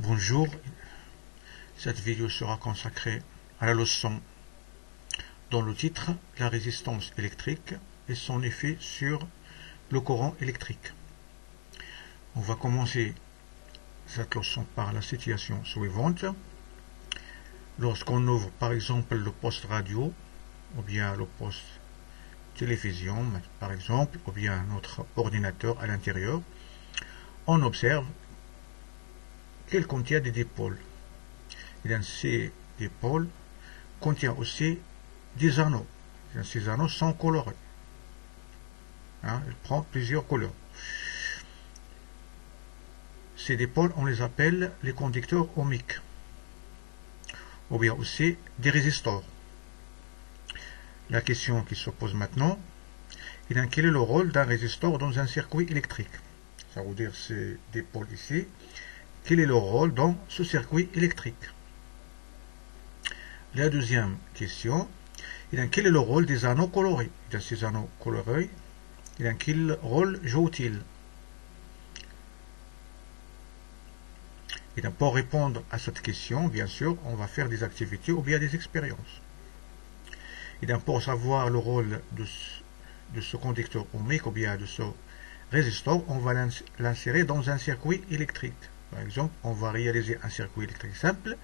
Bonjour, cette vidéo sera consacrée à la leçon dont le titre la résistance électrique et son effet sur le courant électrique. On va commencer cette leçon par la situation suivante. Lorsqu'on ouvre par exemple le poste radio ou bien le poste télévision par exemple ou bien notre ordinateur à l'intérieur, on observe qu'il contient des dipôles. Et dans ces dipôles contient aussi des anneaux. Ces anneaux sont colorés. Il prend plusieurs couleurs. Ces dipôles, on les appelle les conducteurs ohmiques, ou bien aussi des résistors. La question qui se pose maintenant est quel est le rôle d'un résistor dans un circuit électrique? Ça veut dire ces dipôles ici. Quel est le rôle dans ce circuit électrique? La deuxième question est quel est le rôle des anneaux colorés? Dans ces anneaux colorés, quel rôle jouent-ils? Et pour répondre à cette question, bien sûr, on va faire des activités ou bien des expériences. Et pour savoir le rôle de ce conducteur ohmique ou bien de ce résistor, on va l'insérer dans un circuit électrique. Par exemple, on va réaliser un circuit électrique simple,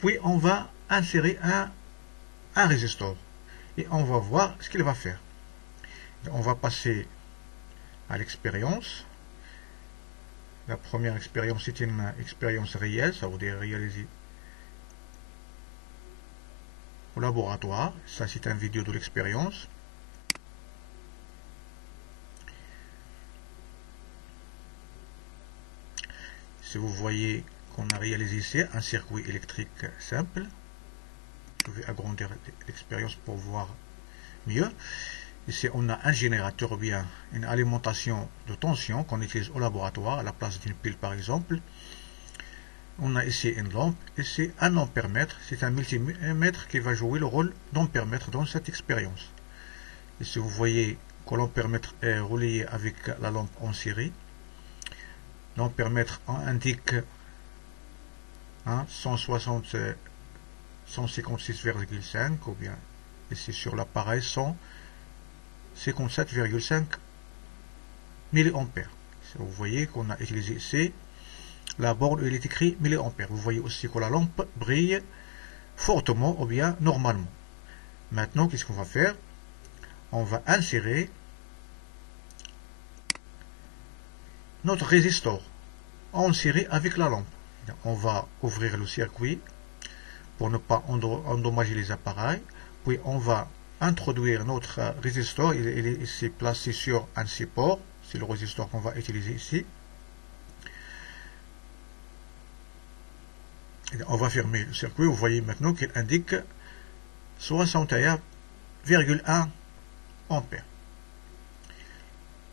puis on va insérer un résistor et on va voir ce qu'il va faire. On va passer à l'expérience. La première expérience est une expérience réelle, ça veut dire réalisée au laboratoire. Ça, c'est une vidéo de l'expérience. Si vous voyez qu'on a réalisé ici un circuit électrique simple, je vais agrandir l'expérience pour voir mieux. Ici, on a un générateur ou bien une alimentation de tension qu'on utilise au laboratoire à la place d'une pile par exemple. On a ici une lampe, ici un ampèremètre, c'est un multimètre qui va jouer le rôle d'ampèremètre dans cette expérience. Ici, vous voyez que l'ampèremètre est relié avec la lampe en série. L'ampèremètre indique 156,5 ou bien ici sur l'appareil 157,5 milliampères. Vous voyez qu'on a utilisé ici la borne où il est écrit milliampères. Vous voyez aussi que la lampe brille fortement ou bien normalement. Maintenant, qu'est-ce qu'on va faire? On va insérer notre résistor en série avec la lampe. On va ouvrir le circuit pour ne pas endommager les appareils. Puis on va introduire notre résistor. Il est ici placé sur un support. C'est le résistor qu'on va utiliser ici. Et on va fermer le circuit. Vous voyez maintenant qu'il indique 61,1 ampères.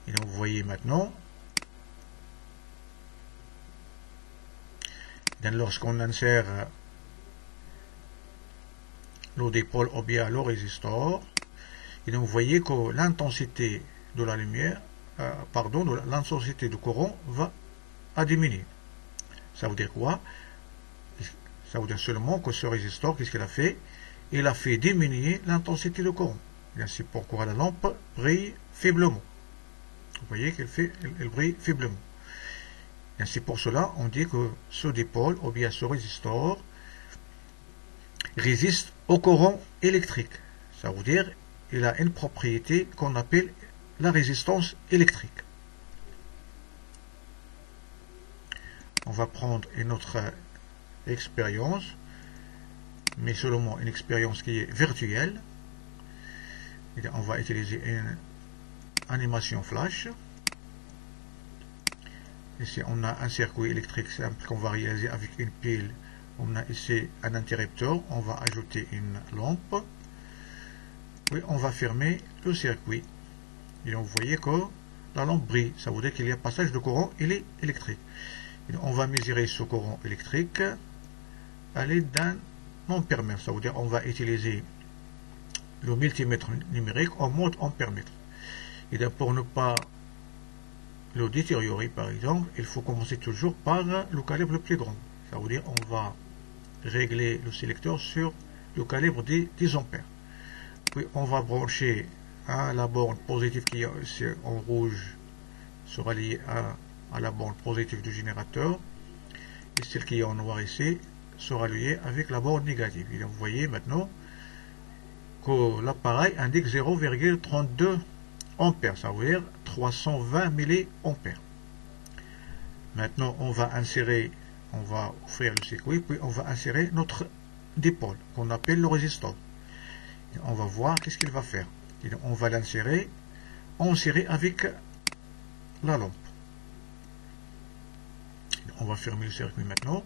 Et donc vous voyez maintenant, lorsqu'on insère le dipôle ou bien le résistor, et donc vous voyez que l'intensité de la lumière, l'intensité du courant va diminuer. Ça veut dire quoi? Ça veut dire seulement que ce résistor, qu'est-ce qu'il a fait? Il a fait diminuer l'intensité du courant. Et ainsi pourquoi la lampe brille faiblement. Vous voyez qu'elle brille faiblement. Et c'est pour cela on dit que ce dipôle ou bien ce résistor résiste au courant électrique. Ça veut dire qu'il a une propriété qu'on appelle la résistance électrique. On va prendre une autre expérience, mais seulement une expérience qui est virtuelle. Et on va utiliser une animation flash. Ici, on a un circuit électrique simple qu'on va réaliser avec une pile. On a ici un interrupteur. On va ajouter une lampe. Puis, on va fermer le circuit. Et donc, vous voyez que la lampe brille. Ça veut dire qu'il y a passage de courant électrique. Et on va mesurer ce courant électrique à l'aide d'un ampèremètre. Ça veut dire qu'on va utiliser le multimètre numérique en mode ampèremètre. Et donc, pour ne pas le détériorer par exemple, il faut commencer toujours par le calibre le plus grand. Ça veut dire on va régler le sélecteur sur le calibre des 10 ampères. Puis on va brancher la borne positive qui est ici en rouge, sera liée à la borne positive du générateur, et celle qui est en noir ici sera liée avec la borne négative. Et vous voyez maintenant que l'appareil indique 0,32 ampères, ça veut dire 320 milliampères. Maintenant on va ouvrir le circuit, puis on va insérer notre dipôle qu'on appelle le résistor. Et on va voir qu'est-ce qu'il va faire. Et on va l'insérer en série avec la lampe. On va fermer le circuit maintenant.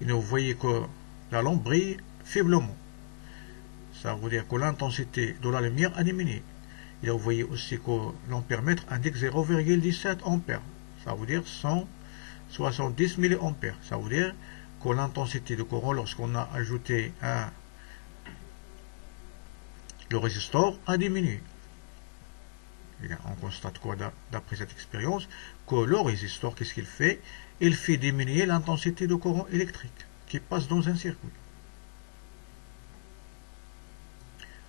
Et vous voyez que la lampe brille faiblement. Ça veut dire que l'intensité de la lumière a diminué. Et vous voyez aussi que l'ampèremètre indique 0,17 ampères. Ça veut dire 170 milliampères. Ça veut dire que l'intensité de courant, lorsqu'on a ajouté le résistor, a diminué. Et on constate quoi d'après cette expérience? Que le résistor, qu'est-ce qu'il fait? Il fait diminuer l'intensité de courant électrique qui passe dans un circuit.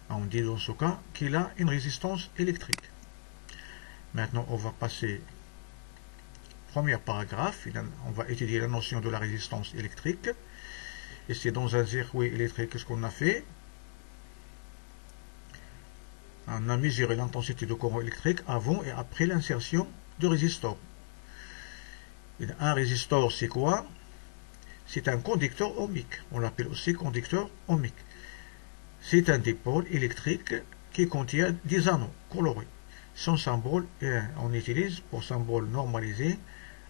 On dit dans ce cas qu'il a une résistance électrique. Maintenant, on va passer au premier paragraphe. On va étudier la notion de la résistance électrique. Et c'est dans un circuit électrique, qu'est-ce qu'on a fait? On a mesuré l'intensité de courant électrique avant et après l'insertion du résistor. Un résistor, c'est quoi? C'est un conducteur ohmique. On l'appelle aussi conducteur ohmique. C'est un dipôle électrique qui contient des anneaux colorés. Son symbole, on utilise pour symbole normalisé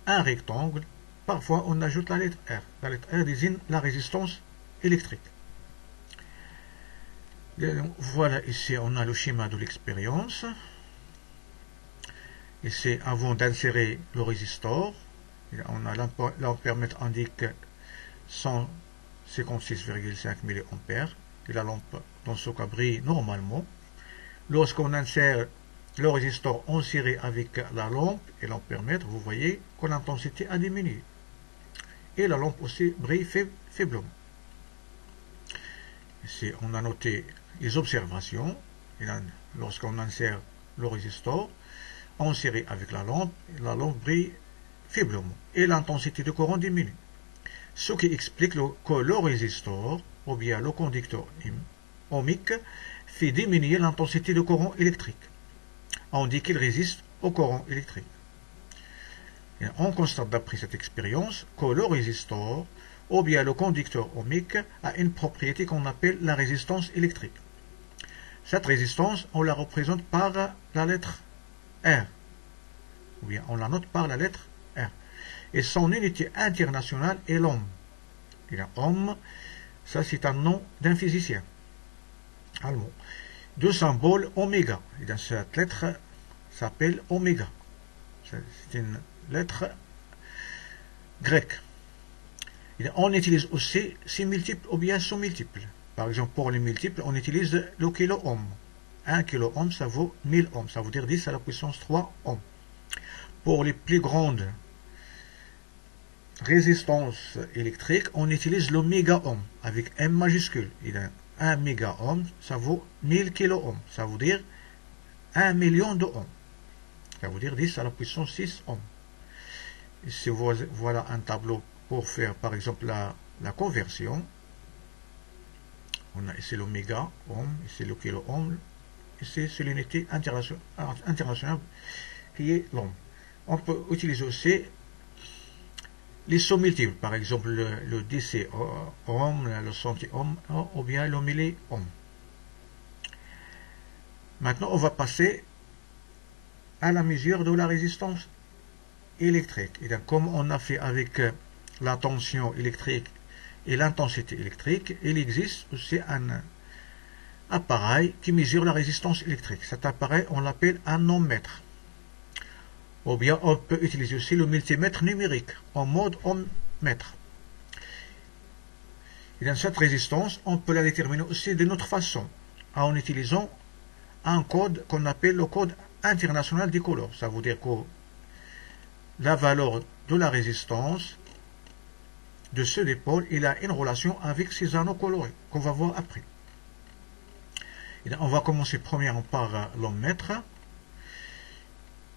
un rectangle. Parfois, on ajoute la lettre R. La lettre R désigne la résistance électrique. Voilà, ici, on a le schéma de l'expérience. Ici, avant d'insérer le résistor, on a l'ampèremètre indique 156,5 mA. Et la lampe, dans ce cas, brille normalement. Lorsqu'on insère le résistor en série avec la lampe et l'ampèremètre, vous voyez que l'intensité a diminué. Et la lampe aussi brille faiblement. Ici, on a noté les observations. Lorsqu'on insère le résistor en série avec la lampe brille faiblement. Et l'intensité de courant diminue. Ce qui explique que le résistor, ou bien le conducteur ohmique, fait diminuer l'intensité de courant électrique. On dit qu'il résiste au courant électrique. Et on constate d'après cette expérience que le résistor, ou bien le conducteur ohmique, a une propriété qu'on appelle la résistance électrique. Cette résistance, on la représente par la lettre R, ou bien on la note par la lettre R. Et son unité internationale est l'ohm. Ohm, ça c'est un nom d'un physicien allemand. De symbole oméga. Et dans cette lettre s'appelle oméga. C'est une lettre grecque. Et on utilise aussi ces multiples ou bien sous-multiples. Par exemple, pour les multiples, on utilise le kilo-ohm. 1 kilo-ohm, ça vaut 1000 ohms. Ça veut dire 10 à la puissance 3 ohms. Pour les plus grandes résistances électriques, on utilise le méga-ohm avec M majuscule. Et 1 méga-ohm, ça vaut 1000 kilo-ohms. Ça veut dire 1 million de ohms. Ça veut dire 10 à la puissance 6 ohms. Ici, voilà un tableau pour faire, par exemple, la conversion. On a ici le méga-ohm, ici le kilo-ohm. Ici, c'est l'unité internationale qui est l'ohm. On peut utiliser aussi les sous-multiples, par exemple le déciohm, le centiohm ou bien le milliohm. Maintenant, on va passer à la mesure de la résistance électrique. Et donc, comme on a fait avec la tension électrique et l'intensité électrique, il existe aussi un appareil qui mesure la résistance électrique. Cet appareil, on l'appelle un ohmmètre. Ou bien on peut utiliser aussi le multimètre numérique en mode ohmmètre. Et dans cette résistance, on peut la déterminer aussi d'une autre façon, en utilisant un code qu'on appelle le code international des couleurs. Ça veut dire que la valeur de la résistance de ce dipôle, il a une relation avec ces anneaux colorés, qu'on va voir après. Et on va commencer premièrement par l'ohmmètre.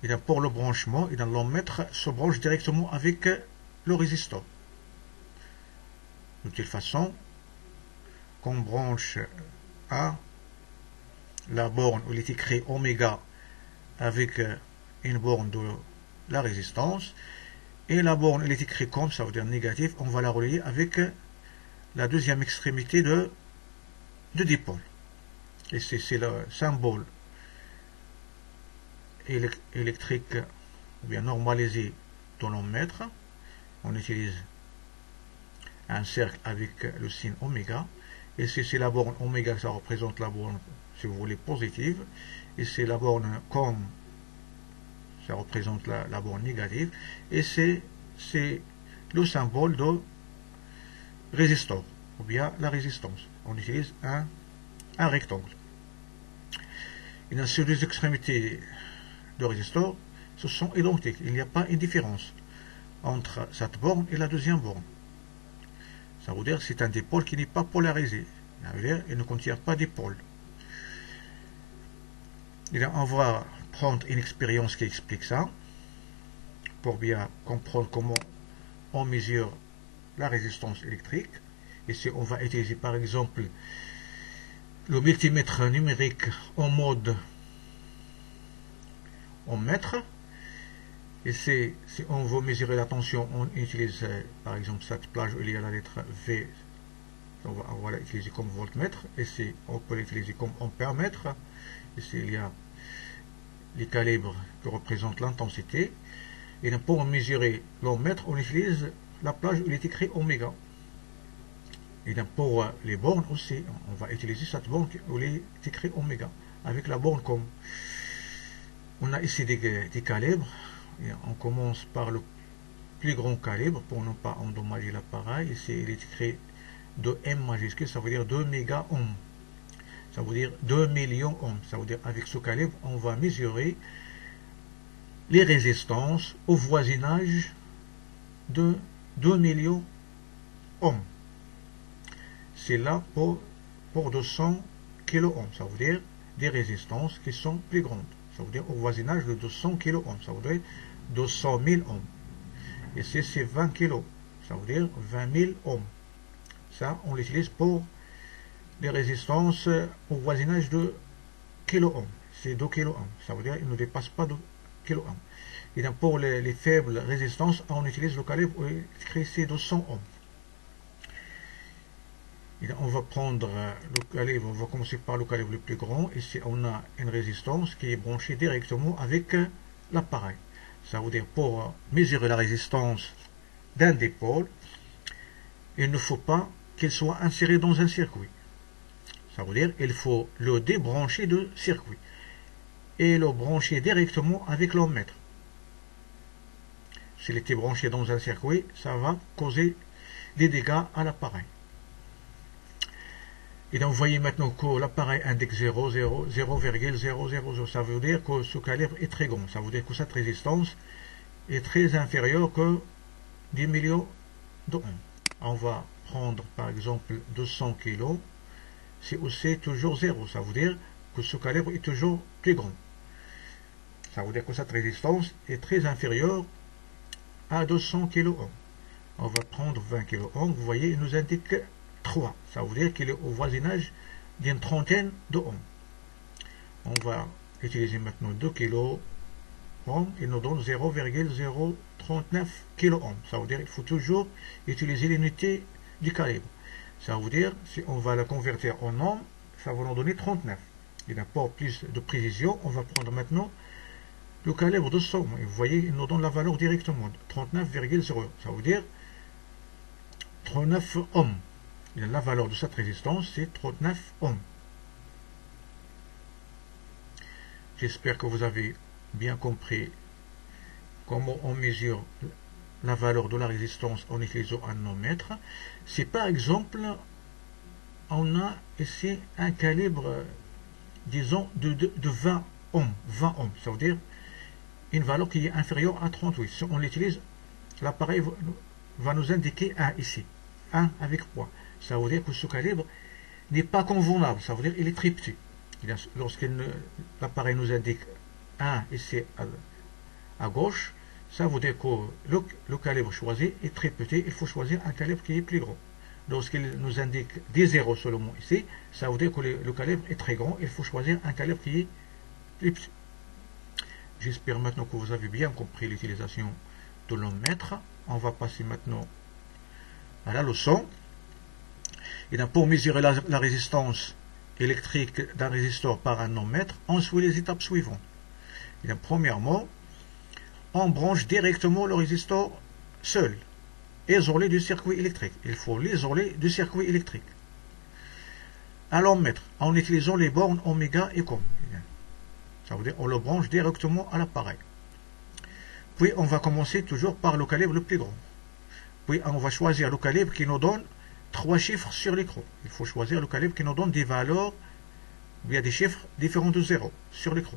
Et pour le branchement, l'ohmmètre se branche directement avec le résistor. De telle façon qu'on branche à la borne où il est écrit oméga avec une borne de la résistance, et la borne où il est écrit comme, ça veut dire négatif, on va la relier avec la deuxième extrémité de dipôle. Et c'est le symbole électrique ou bien normalisé dans l'ohmmètre. On utilise un cercle avec le signe oméga, et c'est la borne oméga, ça représente la borne, si vous voulez, positive, et c'est la borne comme, ça représente la borne négative, et c'est le symbole de résistor ou bien la résistance. On utilise un rectangle. Et dans ces deux extrémités de résistor, ce sont identiques. Il n'y a pas une différence entre cette borne et la deuxième borne. Ça veut dire que c'est un dipôle qui n'est pas polarisé. Ça veut dire qu'il ne contient pas dipôle. On va prendre une expérience qui explique ça, pour bien comprendre comment on mesure la résistance électrique. Ici, on va utiliser par exemple le multimètre numérique en mode ohmmètre. Et si on veut mesurer la tension, on utilise par exemple cette plage où il y a la lettre V. On va l'utiliser comme voltmètre. Ici, on peut l'utiliser comme ampèremètre. Ici, il y a les calibres qui représentent l'intensité. Et pour mesurer l'ohmmètre, on utilise la plage où il est écrit oméga. Et pour les bornes aussi, on va utiliser cette borne où il est écrit oméga, avec la borne comme. On a ici des calibres. Et on commence par le plus grand calibre pour ne pas endommager l'appareil. Ici, il est écrit 2M majuscule, ça veut dire 2 méga-ohms. Ça veut dire 2 millions ohms. Ça veut dire avec ce calibre, on va mesurer les résistances au voisinage de 2 millions ohms. C'est là pour 200 kilo-ohms. Ça veut dire des résistances qui sont plus grandes. Ça veut dire au voisinage de 200 kilo-ohms. Ça veut dire 200 000 ohms. Ici, c'est 20 kg. Ça veut dire 20 000 ohms. Ça, on l'utilise pour les résistances au voisinage de kilo-ohms. C'est 2 kilo-ohms. Ça veut dire qu'il ne dépasse pas 2 kilo-ohms. Et donc, pour les faibles résistances, on utilise le calibre où il est écrit c'est 200 ohms. Et donc, on va prendre le calibre, on va commencer par le calibre le plus grand. Ici, on a une résistance qui est branchée directement avec l'appareil. Ça veut dire pour mesurer la résistance d'un dipôle, il ne faut pas qu'il soit inséré dans un circuit. Ça veut dire qu'il faut le débrancher du circuit et le brancher directement avec l'ohmmètre. S'il était branché dans un circuit, ça va causer des dégâts à l'appareil. Et donc, vous voyez maintenant que l'appareil indique 0,0000. Ça veut dire que ce calibre est très grand. Ça veut dire que cette résistance est très inférieure que 10 millions d'ohms. On va prendre par exemple 200 kg. C'est aussi toujours 0. Ça veut dire que ce calibre est toujours plus grand. Ça veut dire que cette résistance est très inférieure à 200 kilo ohms. On va prendre 20 kilo ohms. Vous voyez, il nous indique 3. Ça veut dire qu'il est au voisinage d'une trentaine de ohms. On va utiliser maintenant 2 kilo ohms. Il nous donne 0,039 kilo ohms. Ça veut dire qu'il faut toujours utiliser l'unité du calibre. Ça veut dire, si on va la convertir en ohms, ça va nous donner 39. Et pour plus de précision, on va prendre maintenant le calibre de 100 ohms. Et vous voyez, il nous donne la valeur directement, 39,0. Ça veut dire 39 ohms. Et la valeur de cette résistance, c'est 39 ohms. J'espère que vous avez bien compris comment on mesure la valeur de la résistance en utilisant un ohmmètre. Si par exemple, on a ici un calibre, disons, de 20 ohms. 20 ohms, ça veut dire une valeur qui est inférieure à 38. Si on l'utilise, l'appareil va nous indiquer 1 ici. 1 avec point. Ça veut dire que ce calibre n'est pas convenable. Ça veut dire qu'il est très petit. Lorsque l'appareil nous indique 1 ici à gauche, ça veut dire que le calibre choisi est très petit. Il faut choisir un calibre qui est plus grand. Lorsqu'il nous indique des zéros seulement ici, ça veut dire que le calibre est très grand. Il faut choisir un calibre qui est plus petit. J'espère maintenant que vous avez bien compris l'utilisation de l'ohmmètre. On va passer maintenant à la leçon. Et donc, pour mesurer la résistance électrique d'un résistor par un ohmmètre, on suit les étapes suivantes. Et donc, premièrement, on branche directement le résistor seul, isolé du circuit électrique. Il faut l'isoler du circuit électrique. À l'ohmmètre, en utilisant les bornes oméga et com. Ça veut dire on le branche directement à l'appareil. Puis on va commencer toujours par le calibre le plus grand. Puis on va choisir le calibre qui nous donne 3 chiffres sur l'écran. Il faut choisir le calibre qui nous donne des valeurs, il y a des chiffres différents de 0 sur l'écran.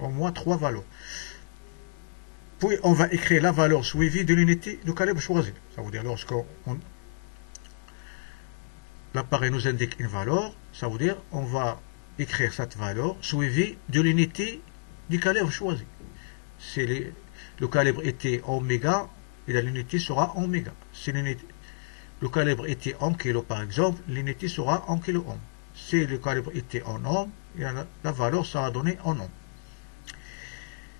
Au moins 3 valeurs. Puis on va écrire la valeur suivie de l'unité du calibre choisi. Ça veut dire lorsque l'appareil nous indique une valeur, ça veut dire on va écrire cette valeur suivie de l'unité du calibre choisi. Si le calibre était oméga, et l'unité sera oméga. Si le calibre était en kilo par exemple, l'unité sera en kilo ohm. Si le calibre était en ohm, la valeur sera donnée en ohm.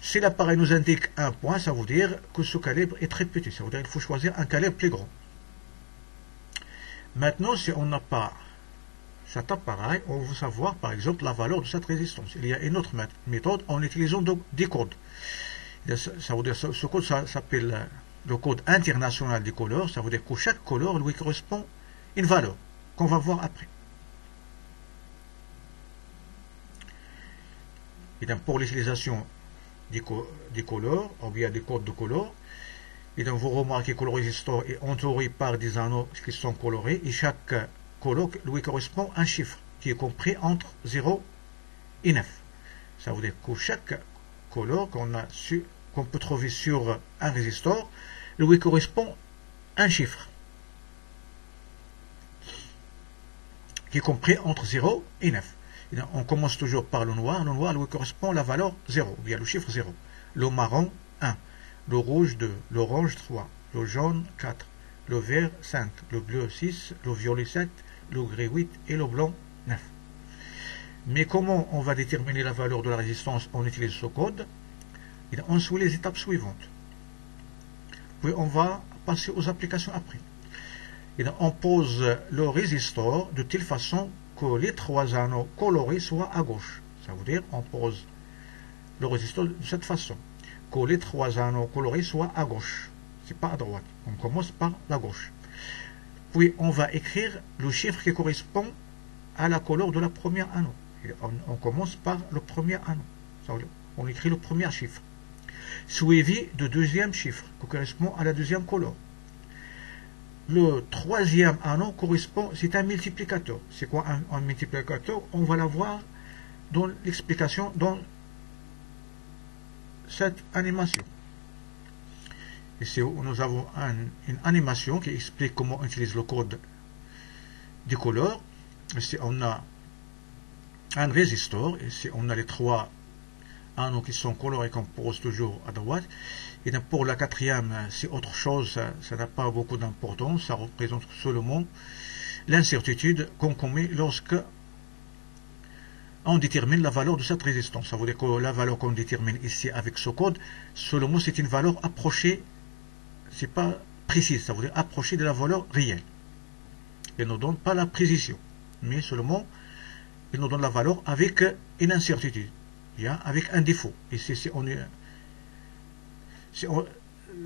Si l'appareil nous indique un point, ça veut dire que ce calibre est très petit. Ça veut dire qu'il faut choisir un calibre plus grand. Maintenant, si on n'a pas cet appareil, on veut savoir par exemple la valeur de cette résistance. Il y a une autre méthode en utilisant des codes. Ça veut dire ce code s'appelle le code international des couleurs. Ça veut dire que chaque couleur lui correspond une valeur qu'on va voir après. Et donc pour l'utilisation des couleurs, ou bien des codes de couleurs, et donc vous remarquez que le résistor est entouré par des anneaux qui sont colorés et chaque couleur lui correspond un chiffre qui est compris entre 0 et 9. Ça veut dire que chaque couleur qu'on peut trouver sur un résistor lui correspond un chiffre qui est compris entre 0 et 9. Et donc, on commence toujours par le noir. Le noir lui correspond la valeur 0, ou bien le chiffre 0. Le marron 1, le rouge 2, l'orange 3, le jaune 4, le vert 5, le bleu 6, le violet 7, le gris 8 et le blanc 9. Mais comment on va déterminer la valeur de la résistance? On utilise ce code. Et on suit les étapes suivantes. Puis on va passer aux applications après. Et donc on pose le résistor de telle façon que les 3 anneaux colorés soient à gauche. Ça veut dire on pose le résistor de cette façon que les 3 anneaux colorés soient à gauche. C'est pas à droite. On commence par la gauche. Puis on va écrire le chiffre qui correspond à la couleur de la première anneau. On commence par le premier anneau. On écrit le premier chiffre, suivi du deuxième chiffre qui correspond à la deuxième couleur. Le troisième anneau correspond, c'est un multiplicateur. C'est quoi un multiplicateur? On va l'avoir dans l'explication dans cette animation. Ici, nous avons une animation qui explique comment on utilise le code des couleurs. Ici, on a un résistor. Ici, on a les 3 anneaux qui sont colorés qu'on pose toujours à droite. Et donc pour la quatrième, c'est autre chose. Ça n'a pas beaucoup d'importance. Ça représente seulement l'incertitude qu'on commet lorsque on détermine la valeur de cette résistance. Ça veut dire que la valeur qu'on détermine ici avec ce code, seulement c'est une valeur approchée. C'est pas précise, ça veut dire approchée de la valeur réelle. Il ne donne pas la précision, mais seulement il nous donne la valeur avec une incertitude, bien, avec un défaut. Ici, si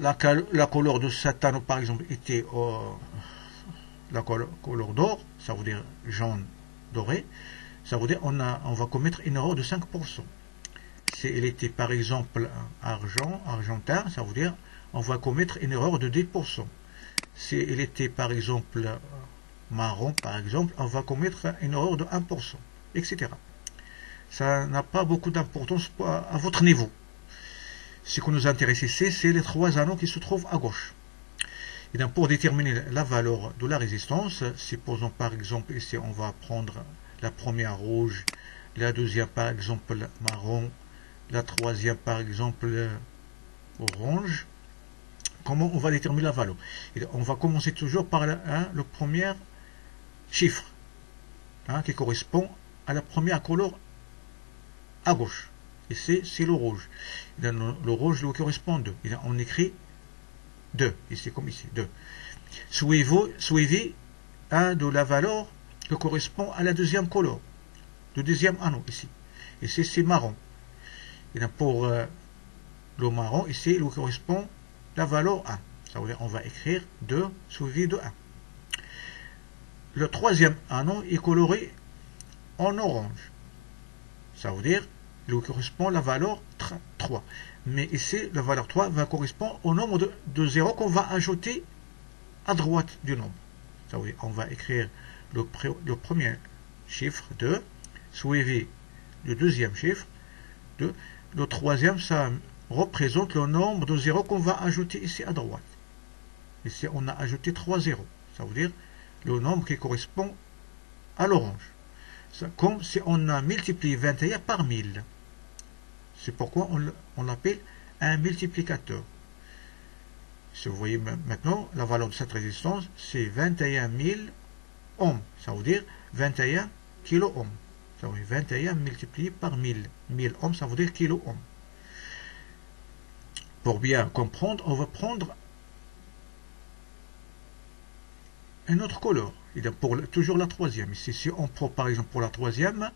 la couleur de cet anneau, par exemple, était la couleur d'or, ça veut dire jaune doré, ça veut dire on va commettre une erreur de 5%. Si il était par exemple argentin, ça veut dire on va commettre une erreur de 10%. Si il était par exemple marron, par exemple, on va commettre une erreur de 1%, etc. Ça n'a pas beaucoup d'importance à votre niveau. Ce qui nous intéresse ici, c'est les 3 anneaux qui se trouvent à gauche. Et donc, pour déterminer la valeur de la résistance, supposons par exemple ici on va prendre la première rouge, la deuxième par exemple marron, la troisième par exemple orange. Comment on va déterminer la valeur? Et on va commencer toujours par le premier chiffre qui correspond à la première couleur à gauche. Ici c'est le rouge. Et dans le rouge lui correspond 2. Et on écrit 2, ici comme ici, 2. Suivi de la valeur qui correspond à la deuxième couleur, le deuxième anneau ici. Ici c'est marron. Et donc pour le marron, ici il correspond la valeur 1. Ça veut dire on va écrire 2 suivi de 1. Le troisième anneau est coloré en orange. Ça veut dire il correspond à la valeur 3. Mais ici, la valeur 3 va correspondre au nombre de 0 qu'on va ajouter à droite du nombre. Ça veut dire on va écrire le premier chiffre 2, suivi du deuxième chiffre 2. Le troisième, ça représente le nombre de 0 qu'on va ajouter ici à droite. Ici, on a ajouté 3 zéros. Ça veut dire le nombre qui correspond à l'orange. Comme si on a multiplié 21 par 1000. C'est pourquoi on l'appelle un multiplicateur. Si vous voyez maintenant, la valeur de cette résistance, c'est 21 000 ohms. Ça veut dire 21 kilo-ohms. Ça veut dire 21 multiplié par 1000. 1000 ohms, ça veut dire kilo-ohms. Pour bien comprendre, on va prendre une autre couleur. Et donc toujours la troisième. Ici, si on prend par exemple pour la troisième,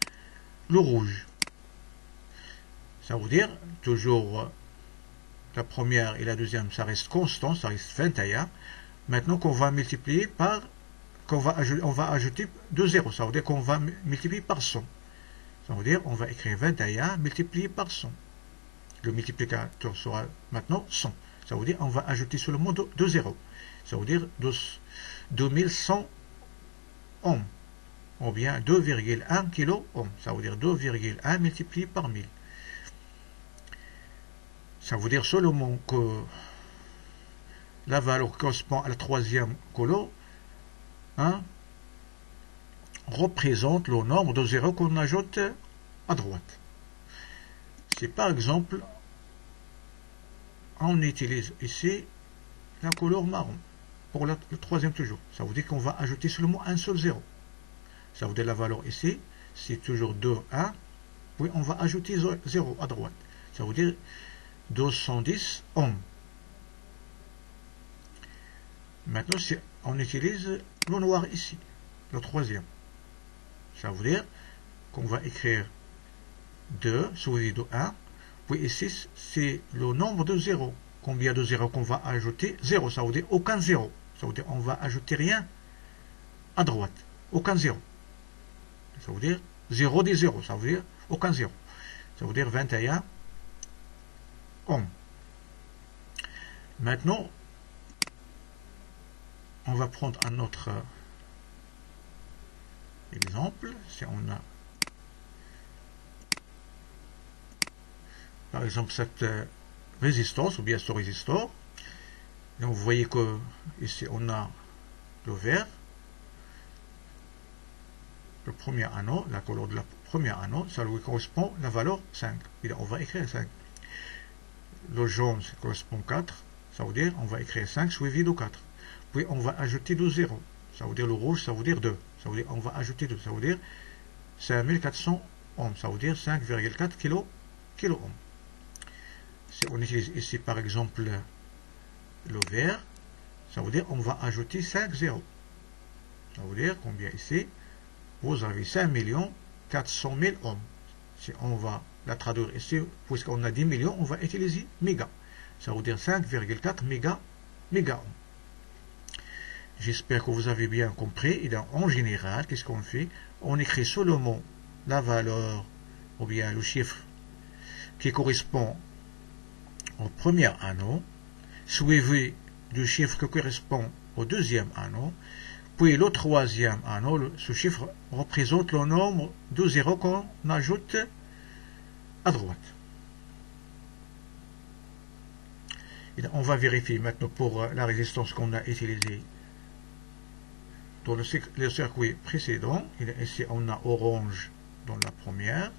le rouge. Ça veut dire toujours la première et la deuxième, ça reste constant, ça reste 21. Maintenant qu'on va multiplier par, on va ajouter 2 zéros. Ça veut dire qu'on va multiplier par 100. Ça veut dire on va écrire 21 multiplié par 100. Le multiplicateur sera maintenant 100. Ça veut dire on va ajouter seulement 2 zéros. Ça veut dire 2100 ohms. Ou bien 2,1 kilo ohms. Ça veut dire 2,1 multiplié par 1000. Ça veut dire seulement que la valeur qui correspond à la troisième couleur représente le nombre de zéros qu'on ajoute à droite. Si par exemple, on utilise ici la couleur marron pour le troisième toujours, ça veut dire qu'on va ajouter seulement un seul zéro. Ça veut dire la valeur ici, c'est toujours 2, 1, puis on va ajouter 0 à droite. Ça veut dire 210 ohms. Maintenant, si on utilise le noir ici, le troisième, ça veut dire qu'on va écrire 2 suivi de 1, puis ici, c'est le nombre de zéros. Combien de zéros qu'on va ajouter? 0, ça veut dire aucun zéro. Ça veut dire on va ajouter rien à droite. Aucun zéro. Ça veut dire 0 des 0, ça veut dire aucun zéro. Ça veut dire 21 ohms. Maintenant, on va prendre un autre exemple. Si on a par exemple cette résistance ou bien ce résistor, donc vous voyez que ici on a le vert, le premier anneau, la couleur de la première anneau, ça lui correspond la valeur 5. Et là, on va écrire 5. Le jaune, ça correspond 4. Ça veut dire on va écrire 5 suivi de 4. Puis on va ajouter 2 zéros. Ça veut dire le rouge, ça veut dire 2. Ça veut dire on va ajouter 2. Ça veut dire 5400 ohms. Ça veut dire 5,4 kilo ohms. Si on utilise ici par exemple le vert, ça veut dire on va ajouter 5 zéros. Ça veut dire combien ici? Vous avez 5 400 000 ohms. Si on va la traduire ici, puisqu'on a 10 millions, on va utiliser méga. Ça veut dire 5,4 méga ohms. J'espère que vous avez bien compris. Et donc, en général, qu'est-ce qu'on fait? On écrit seulement la valeur ou bien le chiffre qui correspond au premier anneau, suivi du chiffre qui correspond au deuxième anneau, puis le troisième anneau. Ce chiffre représente le nombre de zéros qu'on ajoute à droite. Et on va vérifier maintenant pour la résistance qu'on a utilisée dans le circuit précédent. Ici, on a orange dans la première.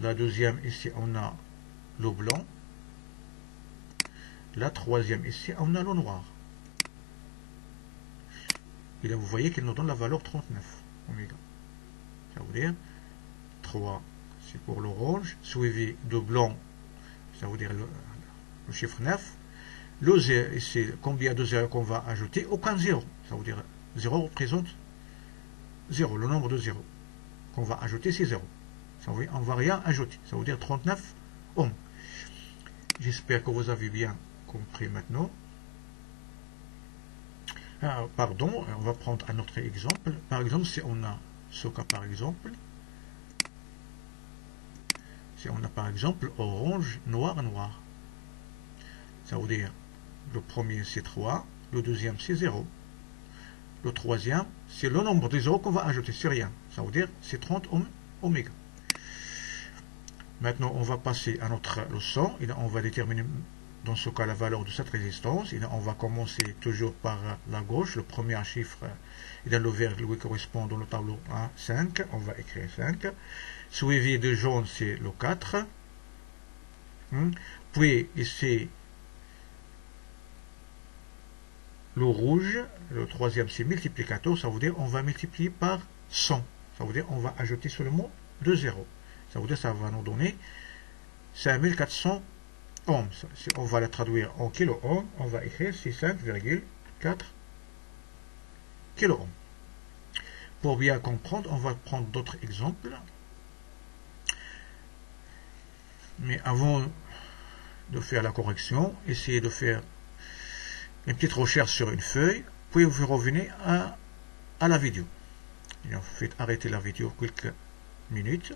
La deuxième, ici, on a le blanc. La troisième, ici, on a le noir. Et là, vous voyez qu'il nous donne la valeur 39 oméga. Ça veut dire 3, c'est pour l'orange, suivi de blanc, ça veut dire le chiffre 9. Le 0, ici, combien de 0 qu'on va ajouter? Aucun 0. Ça veut dire 0 représente 0, le nombre de 0 qu'on va ajouter, c'est 0. Ça veut dire, on ne va rien ajouter. Ça veut dire 39 ohms. J'espère que vous avez bien compris maintenant. Pardon, on va prendre un autre exemple. Par exemple, si on a ce cas par exemple, si on a par exemple orange, noir, noir, ça veut dire le premier c'est 3, le deuxième c'est 0, le troisième c'est le nombre de 0 qu'on va ajouter, c'est rien, ça veut dire c'est 30 oméga. Maintenant on va passer à notre leçon, et on va déterminer dans ce cas la valeur de cette résistance. Et on va commencer toujours par la gauche, le premier chiffre, et dans le vert lui correspond dans le tableau à 5, on va écrire 5, suivi de jaune c'est le 4, puis ici le rouge, le troisième c'est multiplicateur, ça veut dire on va multiplier par 100, ça veut dire on va ajouter seulement 2 zéros, ça veut dire ça va nous donner 5400 ohms. Si on va la traduire en kilo ohms, on va écrire 65,4 kilo ohms. Pour bien comprendre, on va prendre d'autres exemples. Mais avant de faire la correction, essayez de faire une petite recherche sur une feuille, puis vous revenez à la vidéo. Et vous faites arrêter la vidéo quelques minutes.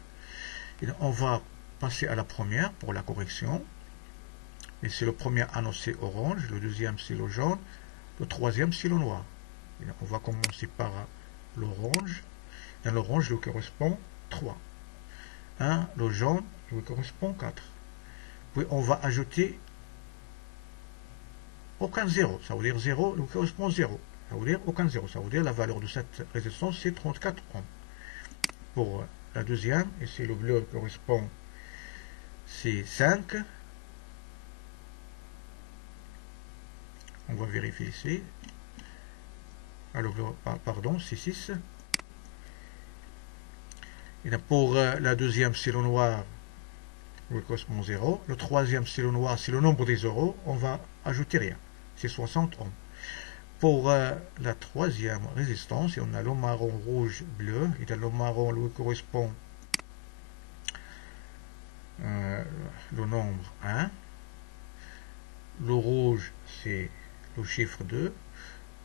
Et on va passer à la première pour la correction. Et c'est le premier annoncé orange, le deuxième c'est le jaune, le troisième c'est le noir. Et on va commencer par l'orange. Dans l'orange, il correspond 3. Le jaune, il correspond 4. Puis on va ajouter aucun 0. Ça veut dire 0, il correspond 0. Ça veut dire aucun 0. Ça veut dire la valeur de cette résistance, c'est 34 ohms. Pour la deuxième, et c'est le bleu qui correspond, c'est 5. On va vérifier ici. Alors, pardon, c'est 6. Et pour la deuxième, c'est le noir, il correspond 0. Le troisième, c'est le noir, c'est le nombre des euros. On va ajouter rien. C'est 60 ohms. Pour la troisième résistance, on a le marron, rouge, bleu. Et dans le marron, lui correspond le nombre 1. Le rouge, c'est le chiffre 2.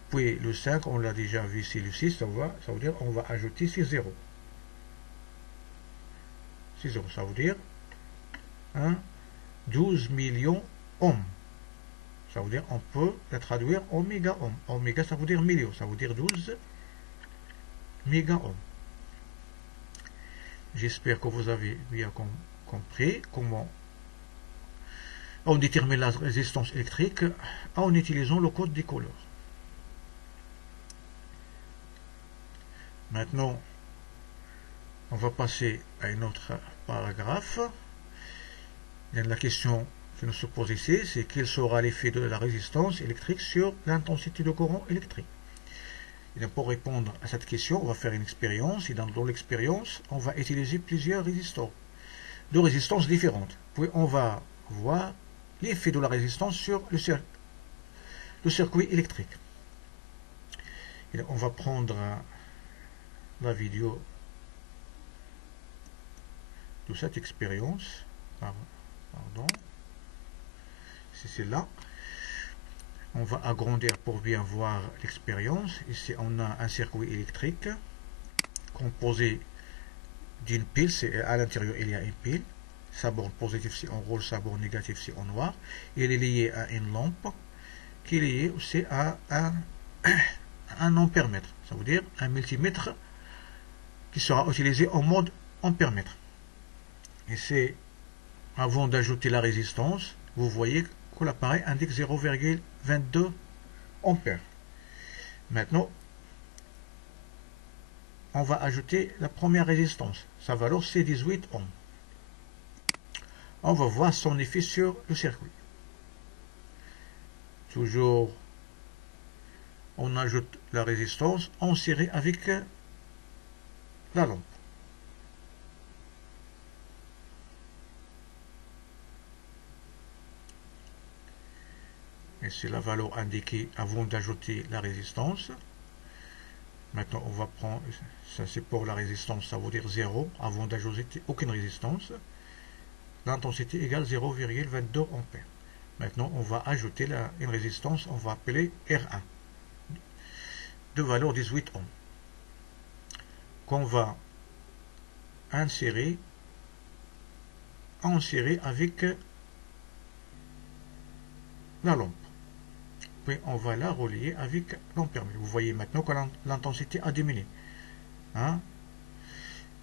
Puis le 5, on l'a déjà vu, c'est le 6. Ça veut dire on va ajouter 6 zéros. 6 zéros, ça veut dire 12 millions ohms. Ça veut dire on peut la traduire en méga ohm. Oméga, ça veut dire million. Ça veut dire 12 méga ohms. J'espère que vous avez bien compris comment on détermine la résistance électrique en utilisant le code des couleurs. Maintenant, on va passer à un autre paragraphe. La question qui nous se pose ici, c'est quel sera l'effet de la résistance électrique sur l'intensité de courant électrique. Et pour répondre à cette question, on va faire une expérience. Et dans l'expérience, on va utiliser plusieurs résistors de résistances différentes. Puis on va voir l'effet de la résistance sur le circuit électrique. Et on va prendre la vidéo de cette expérience. Pardon. C'est celle-là. On va agrandir pour bien voir l'expérience. Ici, on a un circuit électrique composé d'une pile. À l'intérieur, il y a une pile. Sa borne positive, c'est en rouge. Sa borne négative, c'est en noir. Il est lié à une lampe qui est liée aussi à un ampèremètre. Ça veut dire un multimètre qui sera utilisé en mode ampèremètre. Et c'est avant d'ajouter la résistance, vous voyez que l'appareil indique 0,22 ampères. Maintenant, on va ajouter la première résistance. Sa valeur, c'est 18 ohms. On va voir son effet sur le circuit. Toujours, on ajoute la résistance en série avec la lampe. Et c'est la valeur indiquée avant d'ajouter la résistance. Maintenant, on va prendre, ça c'est pour la résistance, ça veut dire 0, avant d'ajouter aucune résistance. L'intensité égale 0,22 ampères. Maintenant, on va ajouter une résistance, on va appeler R1, de valeur 18 ohms, qu'on va insérer avec la lampe. Puis on va la relier avec l'ampèremètre. Vous voyez maintenant que l'intensité a diminué. Hein?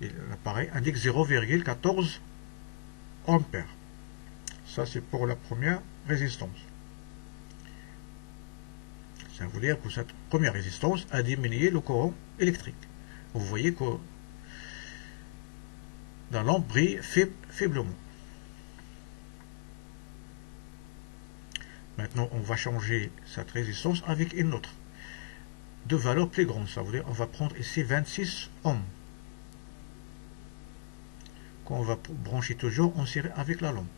L'appareil indique 0,14 ampères. Ça, c'est pour la première résistance. Ça veut dire que cette première résistance a diminué le courant électrique. Vous voyez que la lampe brille faiblement. Maintenant, on va changer cette résistance avec une autre de valeur plus grande. Ça veut dire on va prendre ici 26 ohms. Qu'on va brancher toujours en série avec la lampe.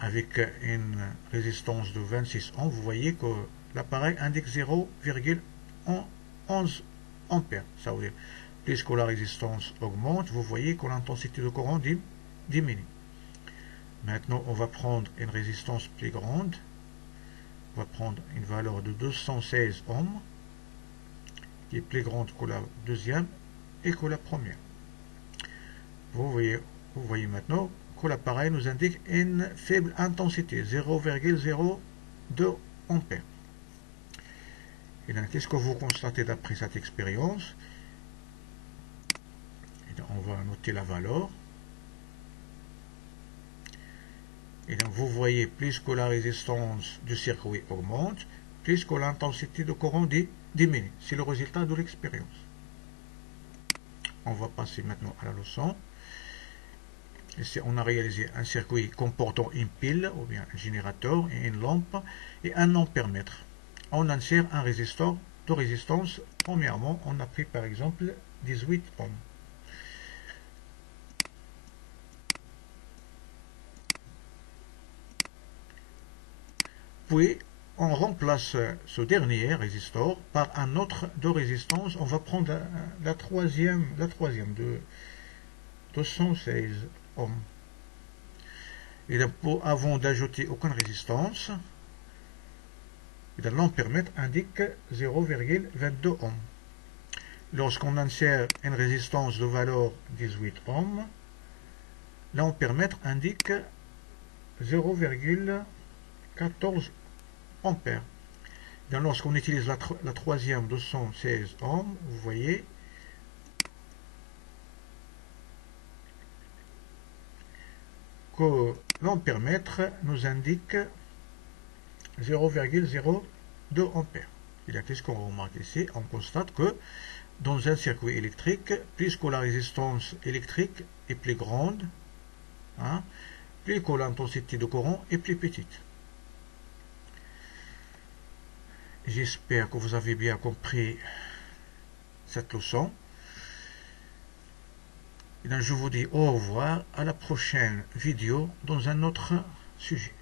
Avec une résistance de 26 ohms, vous voyez que l'appareil indique 0,11 ampères. Ça veut dire, plus que la résistance augmente, vous voyez que l'intensité de courant diminue. Maintenant, on va prendre une résistance plus grande. On va prendre une valeur de 216 ohms, qui est plus grande que la deuxième et que la première. Vous voyez maintenant que l'appareil nous indique une faible intensité, 0,02 ampères. Et donc, qu'est-ce que vous constatez d'après cette expérience? Et donc, on va noter la valeur. Et donc, vous voyez, plus que la résistance du circuit augmente, plus que l'intensité de courant diminue. C'est le résultat de l'expérience. On va passer maintenant à la leçon. Ici, on a réalisé un circuit comportant une pile, ou bien un générateur, et une lampe, et un ampèremètre. On insère un résisteur de résistance. Premièrement, on a pris par exemple 18 ohms. Puis, on remplace ce dernier résisteur par un autre de résistance. On va prendre la troisième de 216 ohms. Et avant d'ajouter aucune résistance, l'ampèremètre indique 0,22 ohms. Lorsqu'on insère une résistance de valeur 18 ohms, l'ampèremètre indique 0,14 ampères. Lorsqu'on utilise la troisième 216 ohms, vous voyez que l'ampèremètre nous indique 0,02 ampères. Et là, qu'est-ce qu'on remarque ici? On constate que dans un circuit électrique, puisque la résistance électrique est plus grande, plus que l'intensité de courant est plus petite. J'espère que vous avez bien compris cette leçon. Et donc, je vous dis au revoir à la prochaine vidéo dans un autre sujet.